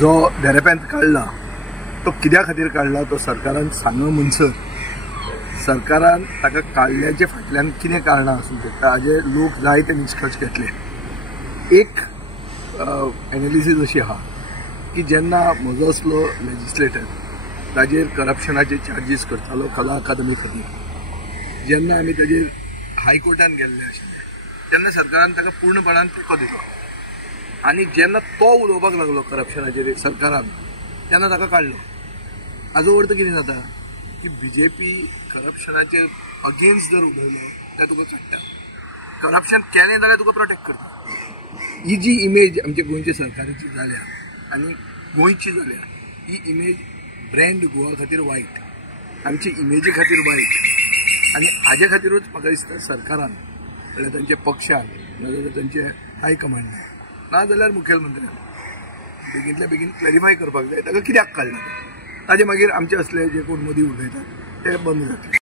जो देरेप्यांत काढला तो कित्या खातीर काढला तो सरकारान सांगो म्हणसर सरकारान ताका काढल्याचे फाटल्यान कितें कारणां आसूंक शकता हाजे लोक जायते निश्कर्श घेतले। एक एनालिसीस अशी आहा की जेन्ना म्हजो असलो लेजिस्लेटर ताजेर करप्शनाचे चार्जीस करतालो कला अकादमी खातीर, जेन्ना आमी ताजेर हायकोर्टान गेल्ले आशिल्ले तेन्ना सरकारान ताका पूर्णपणान तेंको दिलो आनी जेन्ना तो उलोवपाक लागलो करप्शनाचेर सरकारान तेन्ना ताका काडलो। हाजो अर्थ कितें जाता की बीजेपी करप्शनाचे अगेन्स्ट जर उलयलो जाल्यार तुका काडटा, करप्शन केलें जाल्यार तुका प्रोटेक्ट करता। ही जी इमेज आमच्या गोंयच्या सरकाराची जाल्या आनी गोंयची जाल्या ही इमेज ब्रँड गोवा खातीर वायट, आमची इमेजी खातीर वायट आनी हाजे खातीरूच म्हाका दिसता सरकारान नाजाल्यार तांच्या पक्षान नाजाल्यार तांचे हायकमांडान नाजाल्यार मुखेलमंत्र्यान बेगींतल्या बेगीन क्लॅरिफाय करपाक जाय ताका कित्याक काडला ताजे मागीर आमचे असले जे कोण मदीं उलयतात ते बंद जातले।